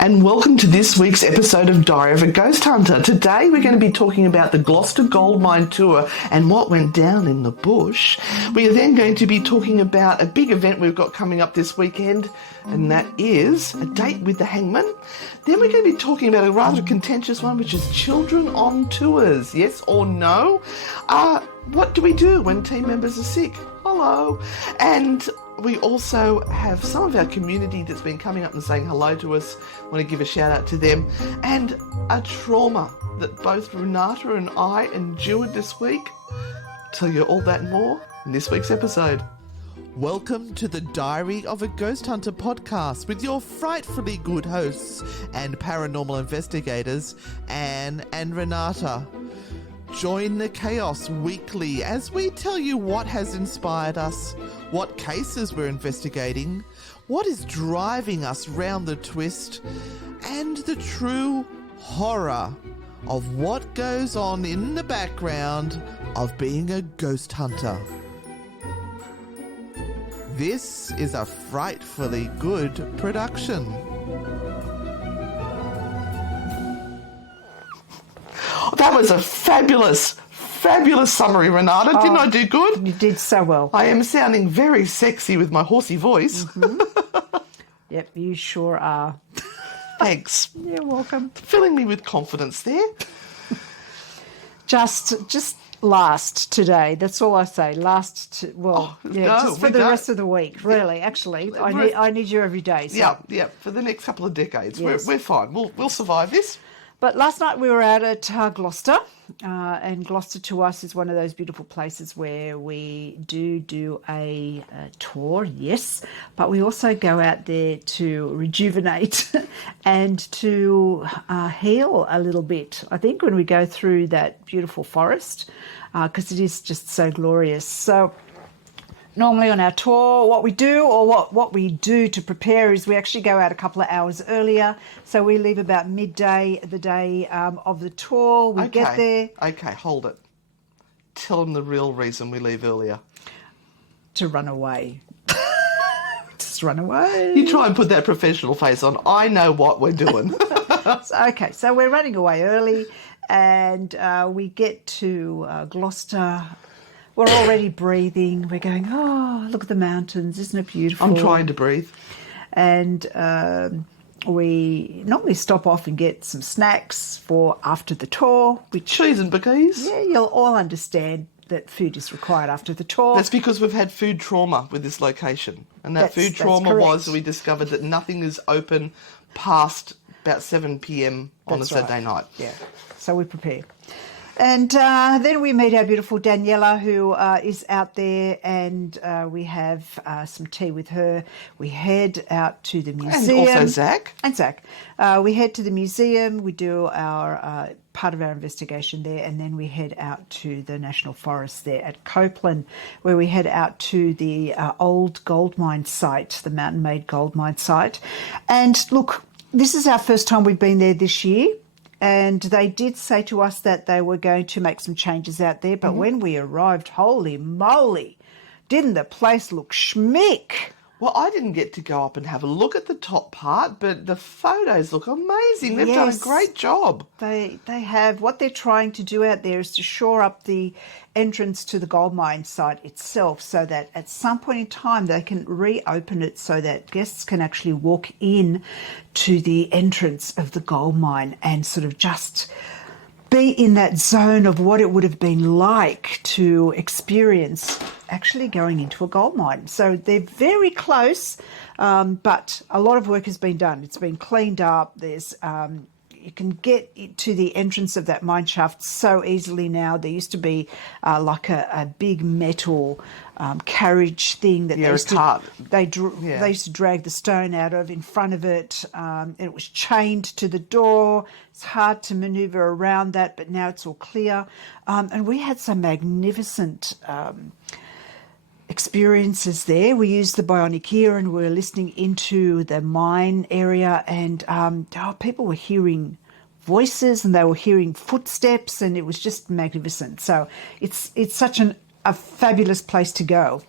And welcome to this week's episode of Diary of a Ghost Hunter. Today we're going to be talking about the Gloucester Gold Mine Tour and what went down in the bush. We are then going to be talking about a big event we've got coming up this weekend, and that is a date with the hangman. Then we're going to be talking about a rather contentious one, which is children on tours. Yes or no? What do we do when team members are sick? Hello. And we also have some of our community that's been coming up and saying hello to us. I want to give a shout out to them. And a trauma that both Renata and I endured this week. I'll tell you all that and more in this week's episode. Welcome to the Diary of a Ghost Hunter podcast with your frightfully good hosts and paranormal investigators, Anne and Renata. Join the chaos weekly as we tell you what has inspired us, what cases we're investigating, what is driving us round the twist, and the true horror of what goes on in the background of being a ghost hunter. This is a frightfully good production. That was a fabulous summary, Renata. Didn't I do good? You did so well. I am sounding very sexy with my horsey voice. Mm-hmm. Yep, you sure are. Thanks. You're welcome. Filling me with confidence there. Just last today. That's all I say. Just for the rest of the week. Really, actually, I need you every day. So. Yeah. For the next couple of decades, yes. we're fine. We'll survive this. But last night we were out at Gloucester, and Gloucester to us is one of those beautiful places where we do a tour, yes, but we also go out there to rejuvenate and to heal a little bit, I think, when we go through that beautiful forest, because it is just so glorious. So normally on our tour, what we do to prepare is we actually go out a couple of hours earlier. So we leave about midday the day of the tour. We get there. Okay, hold it. Tell them the real reason we leave earlier. To run away. Just run away. You try and put that professional face on. I know what we're doing. So we're running away early, and we get to Gloucester. We're already breathing. We're going, oh, look at the mountains. Isn't it beautiful? I'm trying to breathe. And we normally stop off and get some snacks for after the tour. Cheese and cookies. Yeah, you'll all understand that food is required after the tour. That's because we've had food trauma with this location. And that food trauma was we discovered that nothing is open past about 7 p.m. on a Saturday night. Yeah, so we prepare. And then we meet our beautiful Daniela, who is out there, and we have some tea with her. We head out to the museum. And also Zach. And Zach. We head to the museum. We do our part of our investigation there, and then we head out to the National Forest there at Copeland, where we head out to the old gold mine site, the Mountain Made gold mine site. And look, this is our first time we've been there this year. And they did say to us that they were going to make some changes out there. But when we arrived, holy moly, didn't the place look schmick? Well, I didn't get to go up and have a look at the top part, but the photos look amazing. They've done a great job. They have. What they're trying to do out there is to shore up the entrance to the gold mine site itself so that at some point in time they can reopen it so that guests can actually walk in to the entrance of the gold mine and sort of just be in that zone of what it would have been like to experience actually going into a gold mine. So they're very close, but a lot of work has been done. It's been cleaned up. There's you can get to the entrance of that mine shaft so easily now. There used to be like a big metal carriage thing that they used to drag the stone out of in front of it. It was chained to the door. It's hard to maneuver around that, but now it's all clear. And we had some magnificent experiences there. We used the bionic ear and we were listening into the mine area, and people were hearing voices and they were hearing footsteps, and it was just magnificent. So it's such a fabulous place to go.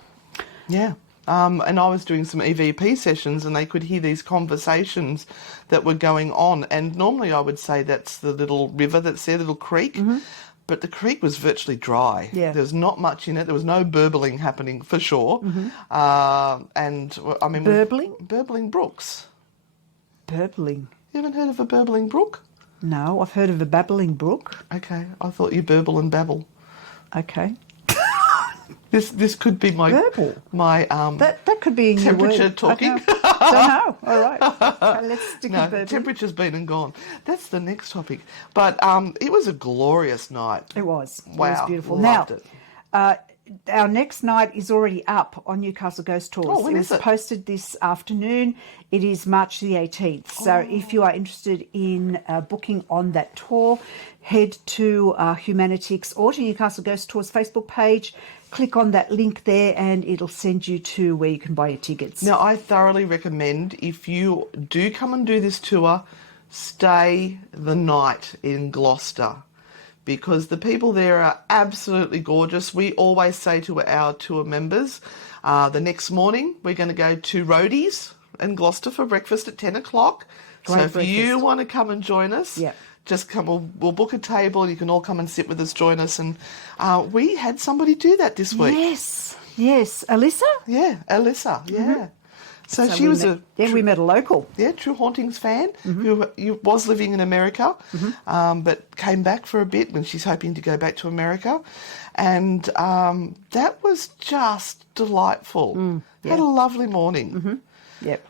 Yeah. And I was doing some EVP sessions and they could hear these conversations that were going on. And normally I would say that's the little river that's there, little creek. But the creek was virtually dry. Yeah. There was not much in it. There was no burbling happening for sure. And I mean... Burbling? Burbling brooks. Burbling? You haven't heard of a burbling brook? No, I've heard of a babbling brook. Okay, I thought you burble and babble. Okay. This could be my Burble. my That could be a new temperature word. talking. Don't know. All right. Okay, let's stick with burbling. Temperature's been and gone. That's the next topic. But it was a glorious night. It was. Wow, It was beautiful. loved it. Our next night is already up on Newcastle Ghost Tours. Oh, when is was it? Posted this afternoon. It is March the 18th. So if you are interested in booking on that tour, head to Humanitix or to Newcastle Ghost Tours Facebook page. Click on that link there and it'll send you to where you can buy your tickets. Now, I thoroughly recommend if you do come and do this tour, stay the night in Gloucester because the people there are absolutely gorgeous. We always say to our tour members, the next morning we're going to go to Roadies in Gloucester for breakfast at 10 o'clock. So Great if breakfast. you want to come and join us, Yeah. just come. We'll book a table. You can all come and sit with us, join us. And we had somebody do that this week. Yes. Alyssa? Yeah, Alyssa. Yeah. So she was we met a local. True Hauntings fan who was living in America, but came back for a bit when she's hoping to go back to America. And that was just delightful. Had a lovely morning. Yep.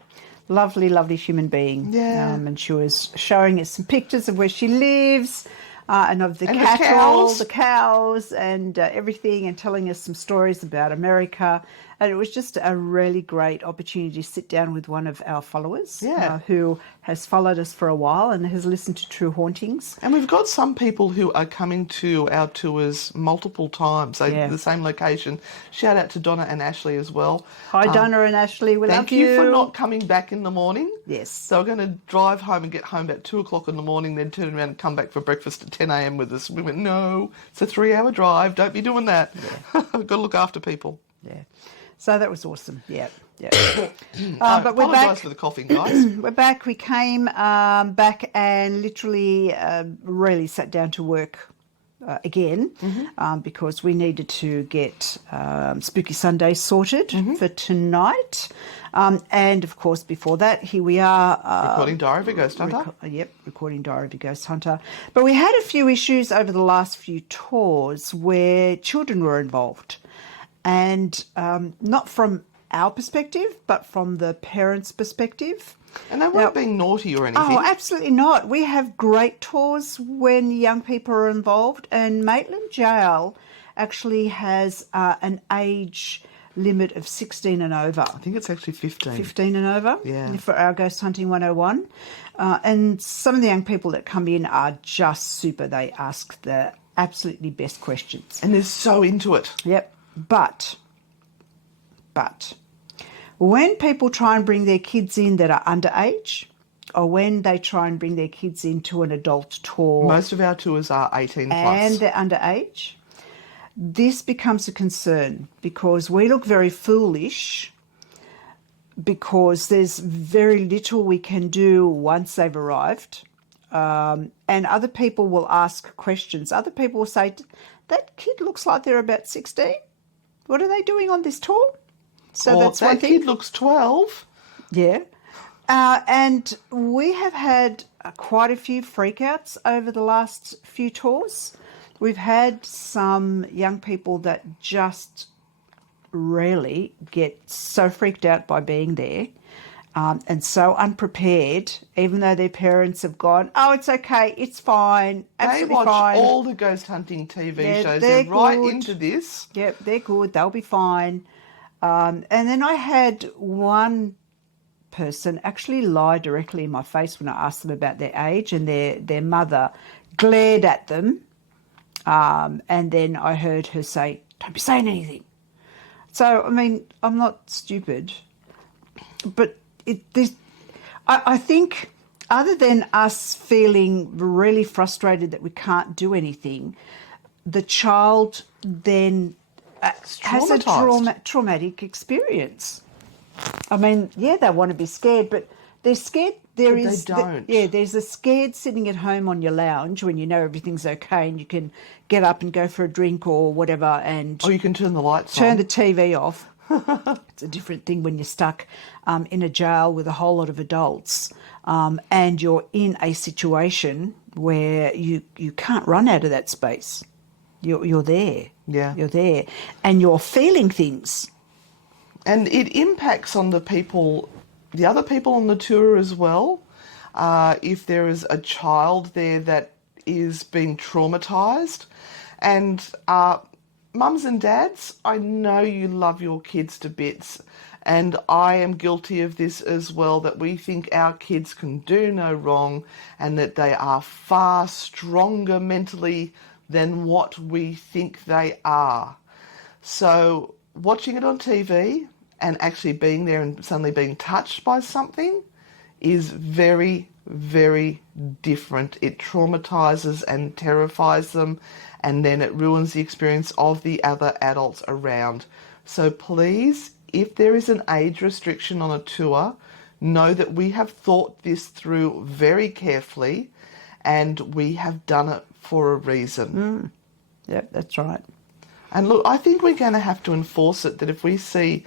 Lovely, lovely human being. Yeah. And she was showing us some pictures of where she lives and of the And the cattle, cows. and everything, and telling us some stories about America. And it was just a really great opportunity to sit down with one of our followers who has followed us for a while and has listened to True Hauntings. And we've got some people who are coming to our tours multiple times, so the same location. Shout out to Donna and Ashley as well. Hi, Donna and Ashley. We love Thank you for not coming back in the morning. Yes. So we're going to drive home and get home about 2 o'clock in the morning, then turn around and come back for breakfast at 10 a.m. with us. We went, no, it's a 3-hour drive. Don't be doing that. Yeah. Got to look after people. Yeah. So that was awesome. Yeah. But we're back. For the coughing, guys. We're back. We came back and literally really sat down to work again because we needed to get Spooky Sunday sorted for tonight. And, of course, before that, here we are. Recording Diary of a Ghost Hunter. Recording Diary of a Ghost Hunter. But we had a few issues over the last few tours where children were involved. And not from our perspective, but from the parents' perspective. And they weren't being naughty or anything. Oh, absolutely not. We have great tours when young people are involved. And Maitland Jail actually has an age limit of 16 and over. I think it's actually 15. 15 and over for our Ghost Hunting 101. And some of the young people that come in are just super. They ask the absolutely best questions. And they're so into it. Yep. But when people try and bring their kids in that are underage, or when they try and bring their kids into an adult tour... Most of our tours are 18 plus. And they're underage, this becomes a concern because we look very foolish because there's very little we can do once they've arrived. And other people will ask questions. Other people will say, that kid looks like they're about 16. What are they doing on this tour? So that's one thing. That kid looks 12. Yeah. And we have had quite a few freakouts over the last few tours. We've had some young people that just really get so freaked out by being there and so unprepared, even though their parents have gone, oh, it's okay, it's fine, absolutely fine. They watch all the ghost hunting TV shows. They're right into this. Yep, they're good. They'll be fine. And then I had one person actually lie directly in my face when I asked them about their age, and their mother glared at them. And then I heard her say, don't be saying anything. So, I mean, I'm not stupid, but I think other than us feeling really frustrated that we can't do anything, the child then has a traumatised. traumatic experience. I mean, yeah, they want to be scared, but they're scared. But they don't. There's a scared sitting at home on your lounge when you know everything's okay and you can get up and go for a drink or whatever and Or you can turn the lights turn on. the TV off. It's a different thing when you're stuck in a jail with a whole lot of adults and you're in a situation where you can't run out of that space. You're there. Yeah. You're there. And you're feeling things. And it impacts on the other people on the tour as well. If there is a child there that is being traumatised. And mums and dads, I know you love your kids to bits. And I am guilty of this as well, that we think our kids can do no wrong and that they are far stronger mentally than what we think they are. So watching it on TV and actually being there and suddenly being touched by something is very, very different. It traumatises and terrifies them, and then it ruins the experience of the other adults around. So please, if there is an age restriction on a tour, know that we have thought this through very carefully and we have done it for a reason. Yep, that's right. And look, I think we're going to have to enforce it, that if we see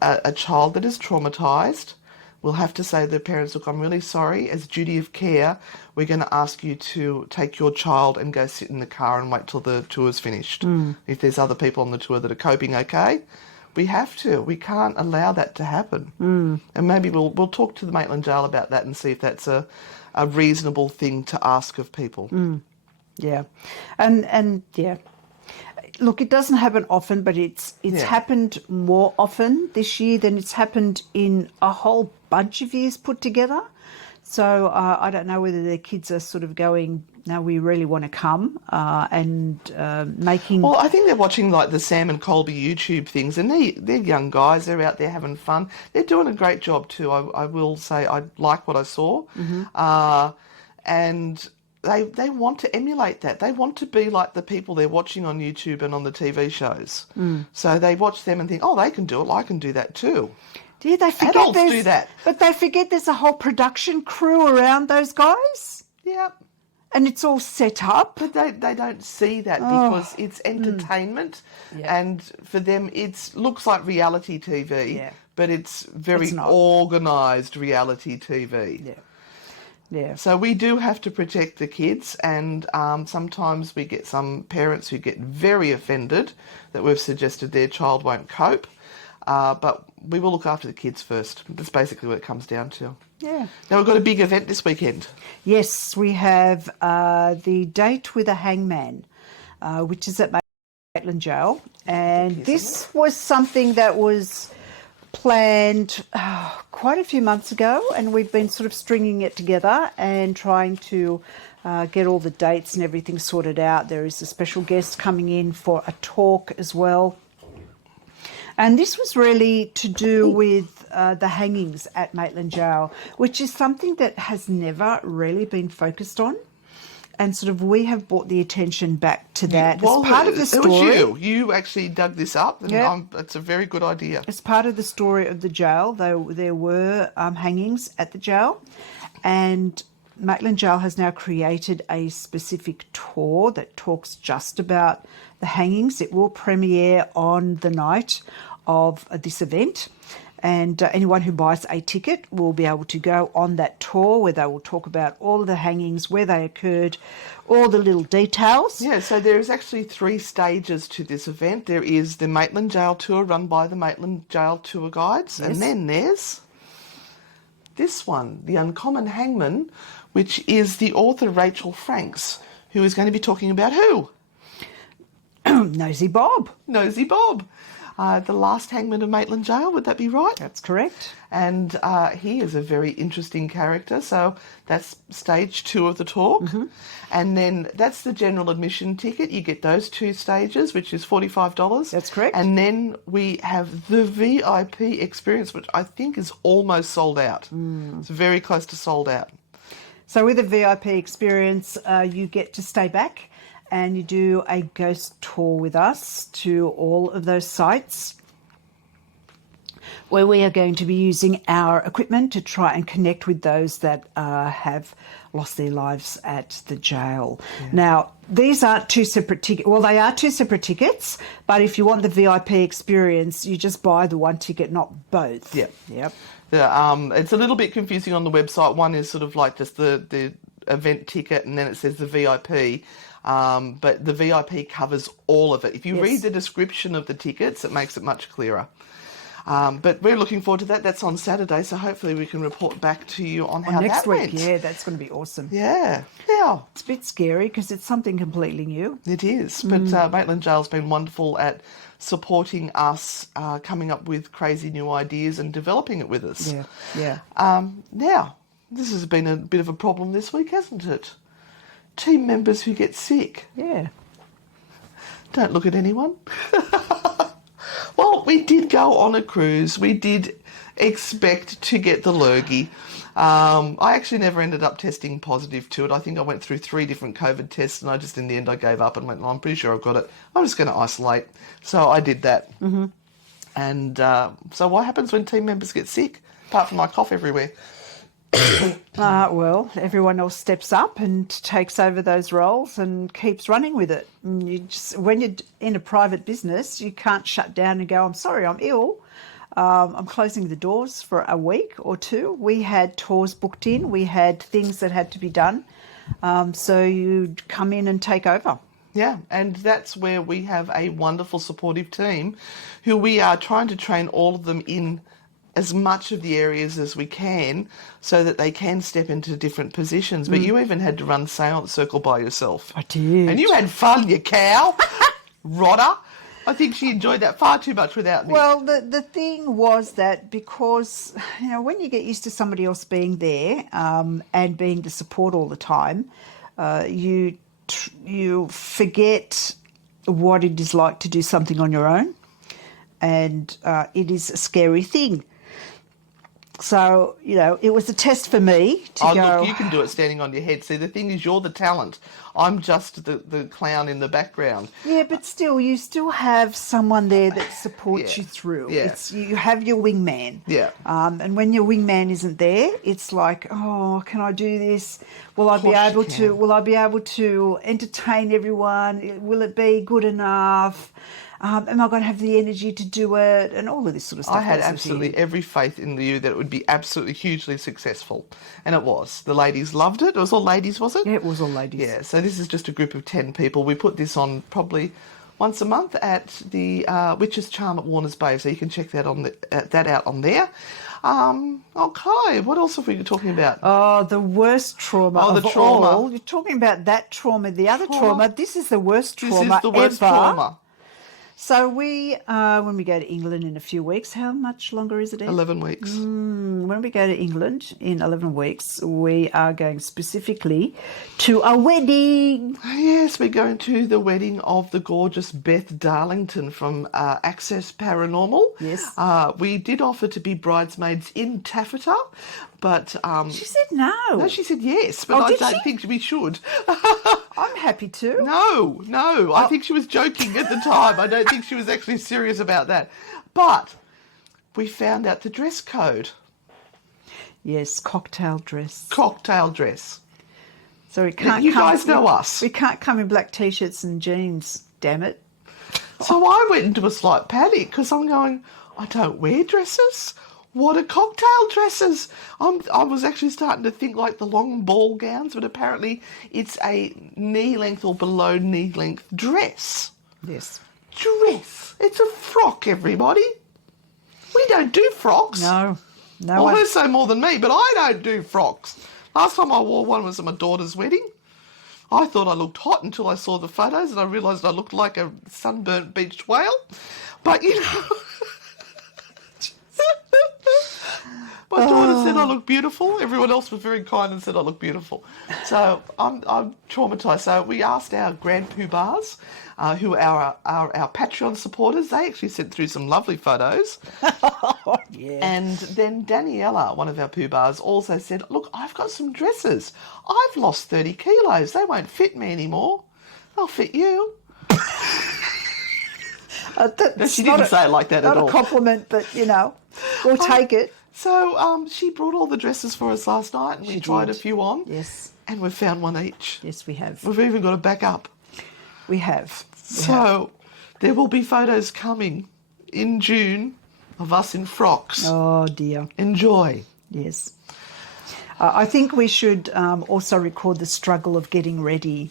a child that is traumatised, we'll have to say to the parents, look, I'm really sorry, as duty of care, we're going to ask you to take your child and go sit in the car and wait till the tour's finished. If there's other people on the tour that are coping okay, we have to. We can't allow that to happen. And maybe we'll talk to the Maitland Jail about that and see if that's a reasonable thing to ask of people. Yeah. And yeah. Look, it doesn't happen often, but it's happened more often this year than it's happened in a whole bunch of years put together. So I don't know whether their kids are sort of going, no, we really want to come and making... Well, I think they're watching like the Sam and Colby YouTube things, and they're young guys. They're out there having fun. They're doing a great job too. I will say I like what I saw. And... They want to emulate that. They want to be like the people they're watching on YouTube and on the TV shows. So they watch them and think, oh, they can do it. I can do that too. Yeah, they forget Adults do that. But they forget there's a whole production crew around those guys. Yep. And it's all set up. But they don't see that because it's entertainment. And for them, it looks like reality TV, but it's very organised reality TV. Yeah. Yeah. So we do have to protect the kids, and sometimes we get some parents who get very offended that we've suggested their child won't cope, but we will look after the kids first. That's basically what it comes down to. Yeah. Now, we've got a big event this weekend. Yes, we have the Date with a Hangman, which is at Maitland Jail, and this was something that was planned quite a few months ago, and we've been sort of stringing it together and trying to get all the dates and everything sorted out. There is a special guest coming in for a talk as well. And this was really to do with the hangings at Maitland Jail, which is something that has never really been focused on. And sort of we have brought the attention back to that as part of the story. It was you. You actually dug this up, and it's a very good idea. As part of the story of the jail, there were hangings at the jail, and Maitland Jail has now created a specific tour that talks just about the hangings. It will premiere on the night of this event. And anyone who buys a ticket will be able to go on that tour where they will talk about all of the hangings, where they occurred, all the little details. Yeah, so there's actually 3 stages to this event. There is the Maitland Jail tour run by the Maitland Jail tour guides. Yes. And then there's this one, The Uncommon Hangman, which is the author Rachel Franks, who is going to be talking about who? Nosy Bob. Nosy Bob. The last hangman of Maitland Jail, would that be right? That's correct. And he is a very interesting character, so that's stage 2 of the talk. And then that's the general admission ticket. You get those 2 stages, which is $45. That's correct. And then we have the VIP experience, which I think is almost sold out. It's very close to sold out. So with the VIP experience, you get to stay back and you do a ghost tour with us to all of those sites where we are going to be using our equipment to try and connect with those that have lost their lives at the jail. Yeah. Now, these aren't two separate tickets. Well, they are two separate tickets, but if you want the VIP experience, you just buy the one ticket, not both. Yeah. Yep. It's a little bit confusing on the website. One is sort of like just the event ticket, and then it says the VIP. But the VIP covers all of it. If you read the description of the tickets, it makes it much clearer. But we're looking forward to that. That's on Saturday, so hopefully we can report back to you on how next that week. went. Yeah, that's going to be awesome. Yeah. It's a bit scary because it's something completely new. It is, but Maitland Jail's been wonderful at supporting us, coming up with crazy new ideas and developing it with us. Yeah. Now, this has been a bit of a problem this week, hasn't it? Team members who get sick. Yeah. Don't look at anyone. Well, we did go on a cruise. We did expect to get the lurgy. I actually never ended up testing positive to it. I think I went through 3 different COVID tests, and in the end, I gave up and went, I'm pretty sure I've got it. I'm just going to isolate. So I did that. Mm-hmm. And so what happens when team members get sick, apart from I cough everywhere? Well, everyone else steps up and takes over those roles and keeps running with it. And when you're in a private business, you can't shut down and go, I'm sorry, I'm ill. I'm closing the doors for a week or 2. We had tours booked in. We had things that had to be done. So you come in and take over. Yeah, and that's where we have a wonderful supportive team who we are trying to train all of them in as much of the areas as we can so that they can step into different positions. But you even had to run Seance Circle by yourself. I did. And you had fun, you cow. Rodder. I think she enjoyed that far too much without me. Well, the thing was that because, when you get used to somebody else being there and being the support all the time, you forget what it is like to do something on your own. And it is a scary thing. So, it was a test for me to go... Look, you can do it standing on your head. See, the thing is, you're the talent. I'm just the clown in the background. Yeah, but still, you still have someone there that supports you through. Yeah. You have your wingman. Yeah. And when your wingman isn't there, it's like, oh, can I do this? Will I be able to entertain everyone? Will it be good enough? Am I going to have the energy to do it? And all of this sort of stuff. I had absolutely every faith in you that it would be absolutely hugely successful. And it was. The ladies loved it. It was all ladies, was it? Yeah, it was all ladies. Yeah, so this is just a group of 10 people. We put this on probably once a month at the Witch's Charm at Warners Bay, so you can check that out on there. Okay, what else have we been talking about? Oh, the worst trauma of trauma. all. You're talking about that trauma, the other trauma. This is the worst trauma This is the worst ever. trauma. So when we go to England in a few weeks, how much longer is it? 11 weeks. When we go to England in 11 weeks, we are going specifically to a wedding. Yes, we're going to the wedding of the gorgeous Beth Darlington from Access Paranormal. Yes. We did offer to be bridesmaids in taffeta, but... she said no. No, she said yes, but I don't think we should. I'm happy to. No. I think she was joking at the time. I don't think she was actually serious about that. But we found out the dress code. Yes, cocktail dress. Cocktail dress. So we can't. You guys know us. We can't come in black t-shirts and jeans. Damn it. So I went into a slight panic because I'm going, I don't wear dresses. What are cocktail dresses? I was actually starting to think like the long ball gowns, but apparently it's a knee-length or below knee-length dress. Yes. Dress. It's a frock, everybody. We don't do frocks. No. Well, her say more than me, but I don't do frocks. Last time I wore one was at my daughter's wedding. I thought I looked hot until I saw the photos and I realised I looked like a sunburnt beached whale. But, my daughter said I look beautiful. Everyone else was very kind and said I look beautiful. So I'm traumatised. So we asked our grand poobahs, who are our Patreon supporters. They actually sent through some lovely photos. Oh, yeah. And then Daniela, one of our poobahs, also said, look, I've got some dresses. I've lost 30 kilos. They won't fit me anymore. I'll fit you. No, she not didn't say it like that at all. Not a compliment, but, we'll take it. So she brought all the dresses for us last night, and we tried a few on. Yes. And we've found one each. Yes, we have. We've even got a backup. We have. So there will be photos coming in June of us in frocks. Oh, dear. Enjoy. Yes. I think we should also record the struggle of getting ready.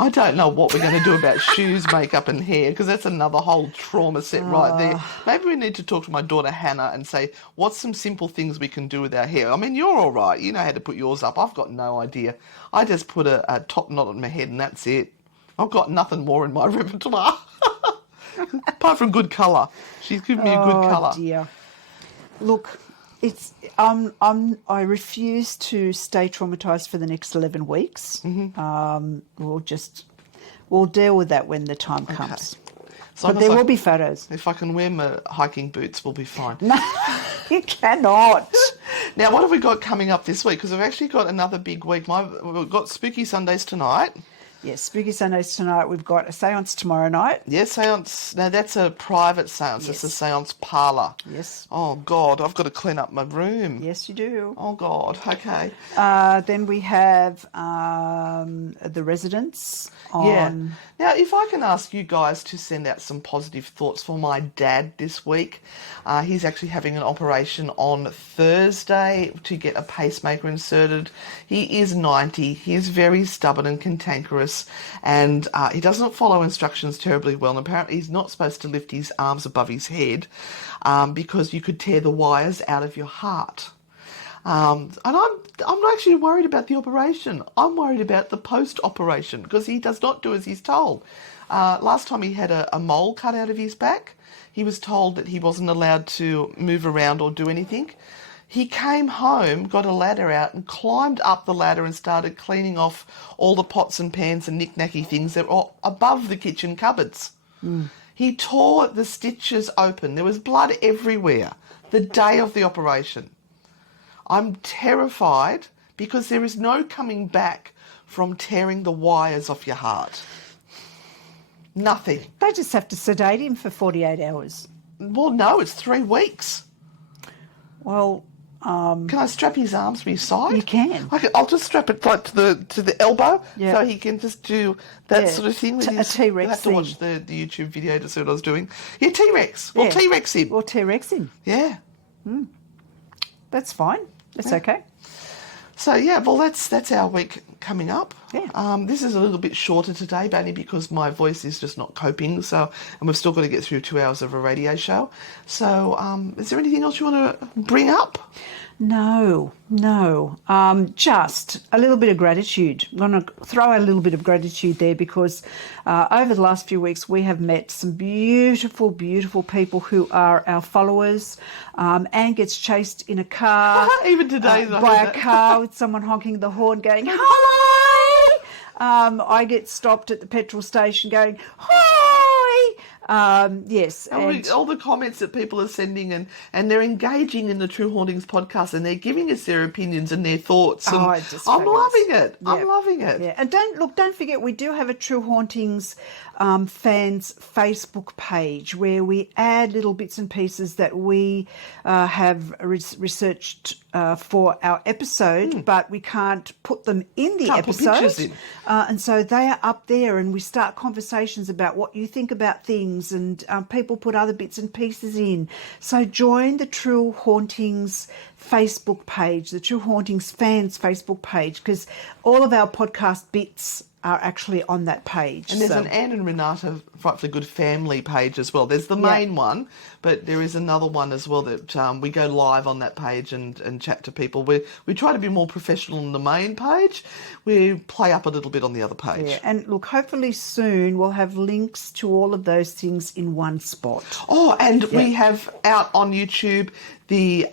I don't know what we're going to do about shoes, makeup and hair, because that's another whole trauma set right there. Maybe we need to talk to my daughter Hannah and say, what's some simple things we can do with our hair? I mean, you're all right. You know how to put yours up. I've got no idea. I just put a top knot on my head and that's it. I've got nothing more in my repertoire. Apart from good colour. She's given me a good colour. Oh, dear. Look, it's I refuse to stay traumatised for the next 11 weeks. Mm-hmm. We'll deal with that when the time comes. So but there will be photos. If I can wear my hiking boots, we'll be fine. No, you cannot. Now, what have we got coming up this week? Because we've actually got another big week. We've got Spooky Sundays tonight. Yes, Spooky Sundays tonight. We've got a seance tomorrow night. Yes, seance. Now, that's a private seance. Yes. It's a seance parlour. Yes. Oh, God, I've got to clean up my room. Yes, you do. Oh, God, okay. Then we have the residents on... Yeah. Now, if I can ask you guys to send out some positive thoughts for my dad this week. He's actually having an operation on Thursday to get a pacemaker inserted. He is 90. He is very stubborn and cantankerous, and he doesn't follow instructions terribly well. And apparently he's not supposed to lift his arms above his head because you could tear the wires out of your heart. And I'm not actually worried about the operation. I'm worried about the post-operation because he does not do as he's told. Last time he had a mole cut out of his back, he was told that he wasn't allowed to move around or do anything. He came home, got a ladder out and climbed up the ladder and started cleaning off all the pots and pans and knick-knacky things that were above the kitchen cupboards. Mm. He tore the stitches open. There was blood everywhere the day of the operation. I'm terrified because there is no coming back from tearing the wires off your heart. Nothing. They just have to sedate him for 48 hours. Well, no, it's 3 weeks. Well, can I strap his arms to his side? You can. I'll just strap it like to the elbow, yeah. So he can just do that sort of thing. With a T-Rex. You'll have to watch the YouTube video to see what I was doing. Yeah, T-Rex. We'll T-Rex him. We'll T-Rex him. Yeah. That's fine. That's okay. So, yeah, well, that's our week coming up. Yeah. This is a little bit shorter today, Benny, because my voice is just not coping. So, and we've still got to get through 2 hours of a radio show. So, is there anything else you want to bring up? No. Just a little bit of gratitude. I'm going to throw a little bit of gratitude there because over the last few weeks we have met some beautiful, beautiful people who are our followers. Anne gets chased in a car. Even today. By a car with someone honking the horn going, hi! I get stopped at the petrol station going, hi! Yes. And all the comments that people are sending and they're engaging in the True Hauntings podcast and they're giving us their opinions and their thoughts. And I'm loving it. Yeah. I'm loving it. Yeah. And don't forget, we do have a True Hauntings fans Facebook page where we add little bits and pieces that we have researched for our episode, but we can't put them in the episode. And so they are up there and we start conversations about what you think about things and people put other bits and pieces in. So join the True Hauntings Facebook page, the True Hauntings fans Facebook page, because all of our podcast bits are actually on that page. And there's an Anne and Renata Frightfully Good family page as well. There's the main one, but there is another one as well that we go live on that page and chat to people. We try to be more professional on the main page. We play up a little bit on the other page. Yeah, and look, hopefully soon we'll have links to all of those things in one spot. Oh, and we have out on YouTube the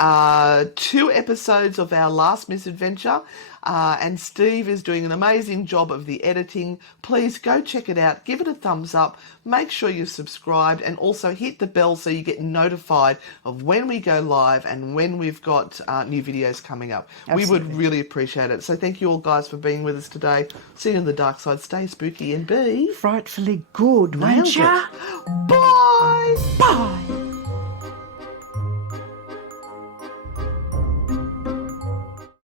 2 episodes of our last misadventure, and Steve is doing an amazing job of the editing. Please go check it out, give it a thumbs up, make sure you're subscribed, and also hit the bell so you get notified of when we go live and when we've got new videos coming up. Absolutely. We would really appreciate it. So thank you all guys for being with us today. See you on the dark side. Stay spooky and be Frightfully good, won't nailed ya? it. Bye! Bye.